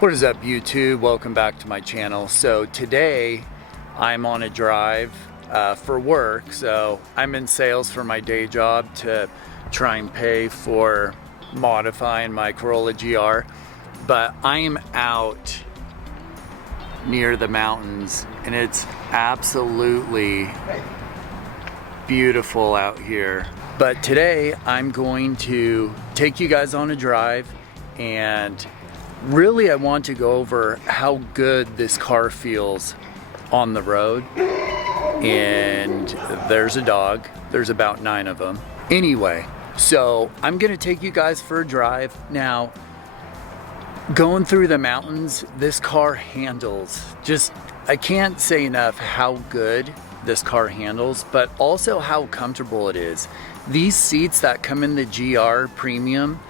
What is up, YouTube? Welcome back to my channel. So today I'm on a drive for work. So I'm in sales for my day job to try and pay for modifying my Corolla GR. But I am out near the mountains and it's absolutely beautiful out here. But today I'm going to take you guys on a drive, and really I want to go over how good this car feels on the road. And there's a dog. There's about 9 of them. Anyway, so I'm gonna take you guys for a drive. Now, going through the mountains, this car handles just, I can't say enough how good this car handles, but also how comfortable it is. These seats that come in the GR Premium,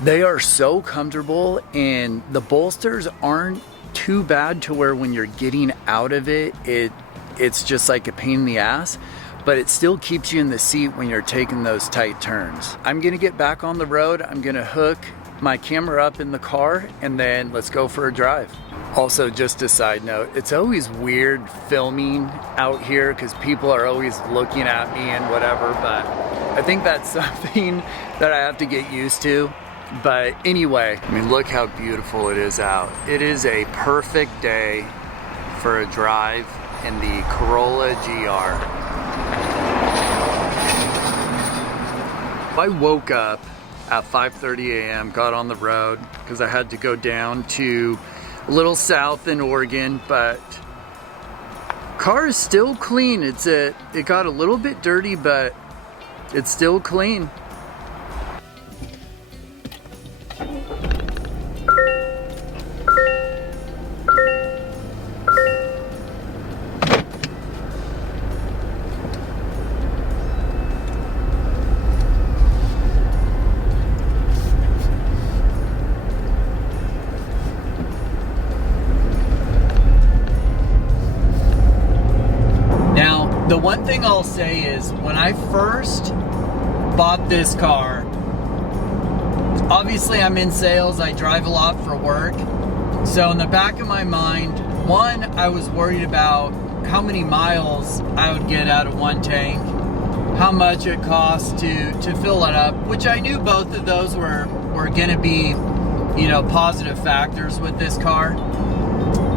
they are so comfortable, and the bolsters aren't too bad to where when you're getting out of it, it's just like a pain in the ass, but it still keeps you in the seat when you're taking those tight turns. I'm gonna get back on the road. I'm gonna hook my camera up in the car and then let's go for a drive. Also, just a side note, it's always weird filming out here because people are always looking at me and whatever, but I think that's something that I have to get used to. But anyway, I mean, look how beautiful it is out. It is a perfect day for a drive in the Corolla GR. I woke up at 5:30 a.m., got on the road because I had to go down to a little south in Oregon, but car is still clean. It got a little bit dirty, but it's still clean. The one thing I'll say is, when I first bought this car, obviously I'm in sales, I drive a lot for work. So in the back of my mind, one, I was worried about how many miles I would get out of one tank, how much it costs to fill it up, which I knew both of those were gonna be, you know, positive factors with this car.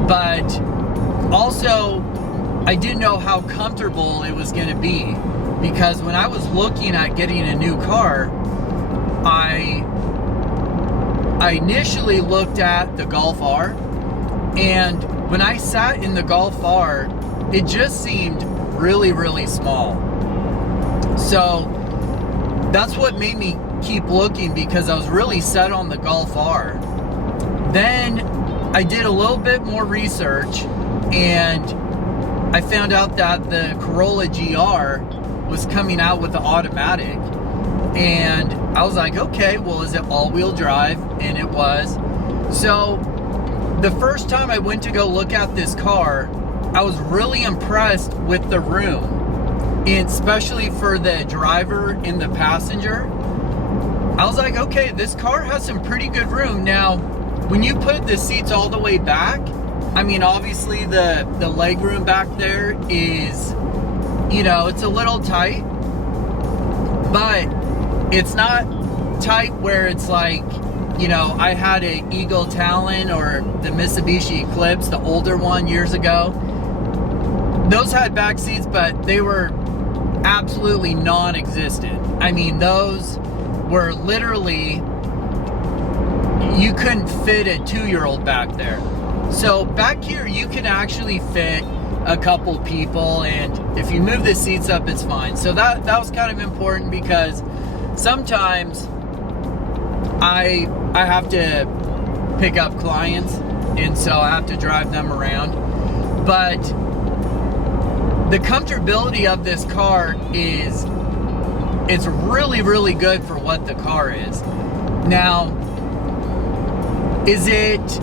But also, I didn't know how comfortable it was going to be, because when I was looking at getting a new car, I initially looked at the Golf R, and when I sat in the Golf R, it just seemed really, really small. So that's what made me keep looking, because I was really set on the Golf R. Then I did a little bit more research, and I found out that the Corolla GR was coming out with the automatic, and I was like, okay, well, is it all-wheel drive? And it was. So the first time I went to go look at this car, I was really impressed with the room, and especially for the driver and the passenger. I was like, okay, this car has some pretty good room. Now, when you put the seats all the way back, I mean, obviously the leg room back there is, you know, it's a little tight, but it's not tight where it's like, you know, I had an Eagle Talon or the Mitsubishi Eclipse, the older one years ago. Those had back seats, but they were absolutely non-existent. I mean, those were literally, you couldn't fit a 2-year-old back there. So back here, you can actually fit a couple people, and if you move the seats up, it's fine. So that was kind of important, because sometimes I have to pick up clients, and so I have to drive them around. But the comfortability of this car it's really, really good for what the car is. Now, is it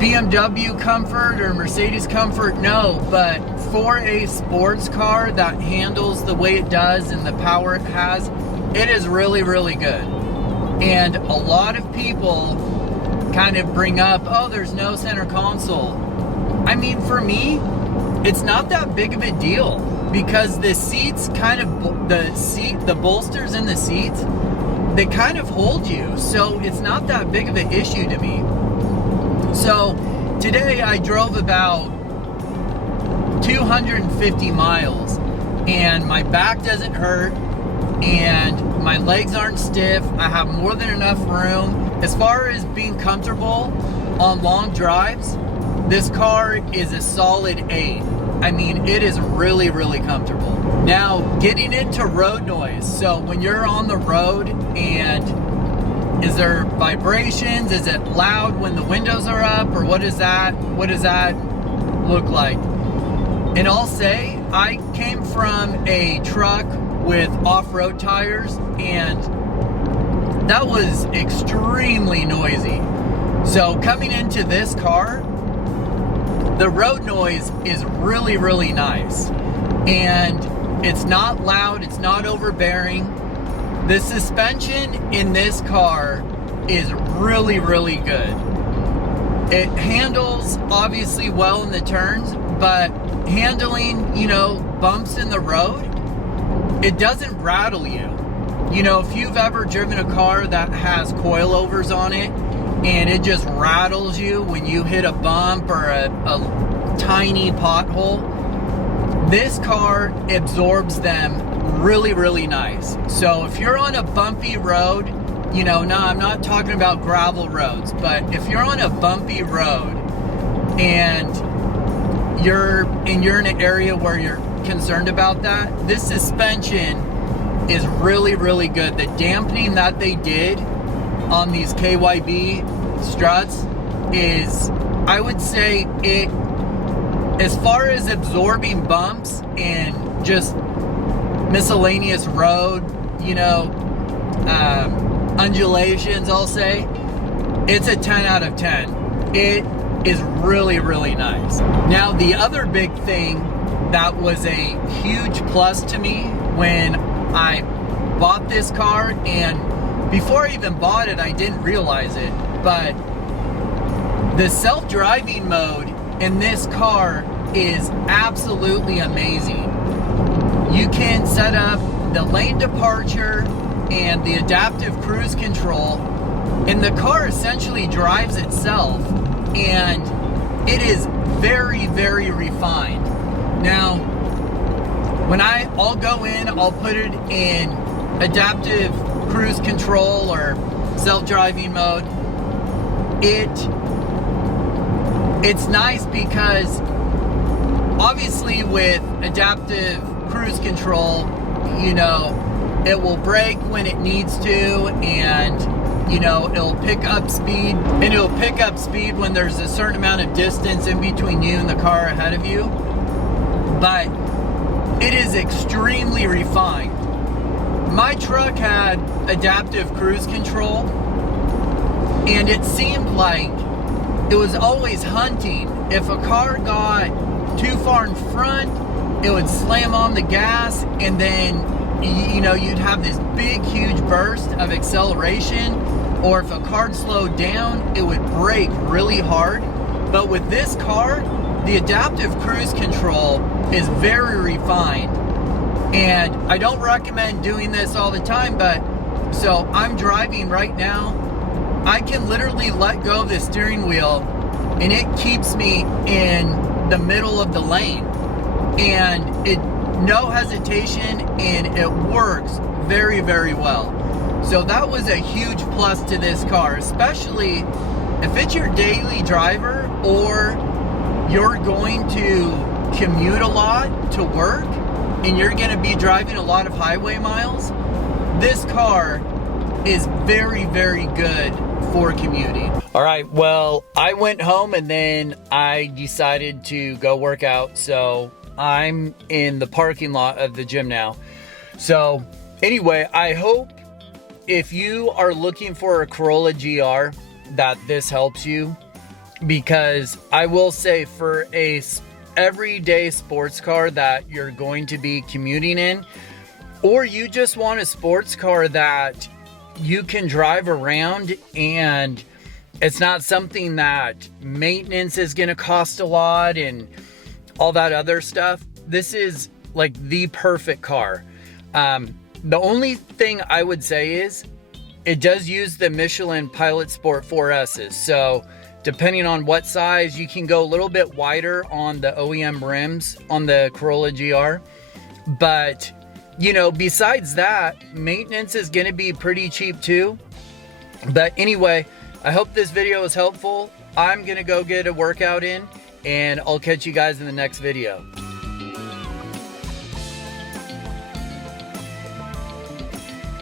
BMW comfort or Mercedes comfort? No, but for a sports car that handles the way it does and the power it has, it is really, really good. And a lot of people kind of bring up, oh, there's no center console. I mean, for me, it's not that big of a deal because the seats kind of, the bolsters in the seats, they kind of hold you. So it's not that big of an issue to me. So today I drove about 250 miles and my back doesn't hurt and my legs aren't stiff. I have more than enough room. As far as being comfortable on long drives, this car is a solid 8. I mean, it is really, really comfortable. Now, getting into road noise. So when you're on the road and is there vibrations? Is it loud when the windows are up? Or what does that look like? And I'll say, I came from a truck with off-road tires and that was extremely noisy. So coming into this car, the road noise is really, really nice. And it's not loud, it's not overbearing. The suspension in this car is really, really good. It handles obviously well in the turns, but handling, you know, bumps in the road, it doesn't rattle you. You know, if you've ever driven a car that has coilovers on it and it just rattles you when you hit a bump or a tiny pothole, this car absorbs them really, really nice. So if you're on a bumpy road, you know, no, I'm not talking about gravel roads, but if you're on a bumpy road and you're in an area where you're concerned about that, this suspension is really, really good. The dampening that they did on these KYB struts is, I would say, it, as far as absorbing bumps and just miscellaneous road, you know, undulations, I'll say, it's a 10 out of 10. It is really, really nice. Now, the other big thing that was a huge plus to me when I bought this car, and before I even bought it, I didn't realize it, but the self-driving mode in this car is absolutely amazing. You can set up the lane departure and the adaptive cruise control, and the car essentially drives itself, and it is very, very refined. Now, when I'll go in, I'll put it in adaptive cruise control or self-driving mode. It's nice because obviously with adaptive cruise control, you know, it will brake when it needs to, and you know, it'll pick up speed, and it'll pick up speed when there's a certain amount of distance in between you and the car ahead of you. But it is extremely refined. My truck had adaptive cruise control, and it seemed like it was always hunting. If a car got too far in front, it would slam on the gas, and then, you know, you'd have this big, huge burst of acceleration. Or if a car slowed down, it would brake really hard. But with this car, the adaptive cruise control is very refined. And I don't recommend doing this all the time, but so I'm driving right now. I can literally let go of the steering wheel and it keeps me in the middle of the lane. And it, no hesitation, and it works very, very well. So that was a huge plus to this car, especially if it's your daily driver or you're going to commute a lot to work and you're going to be driving a lot of highway miles. This car is very, very good for commuting. All right, well, I went home and then I decided to go work out. So I'm in the parking lot of the gym now. So anyway, I hope if you are looking for a Corolla GR that this helps you, because I will say for a everyday sports car that you're going to be commuting in, or you just want a sports car that you can drive around and It's not something that maintenance is going to cost a lot and all that other stuff. This is like the perfect car. The only thing I would say is it does use the Michelin Pilot Sport 4S's. So depending on what size, you can go a little bit wider on the OEM rims on the Corolla GR. But, you know, besides that, maintenance is going to be pretty cheap too. But anyway, I hope this video was helpful. I'm going to go get a workout in, and I'll catch you guys in the next video.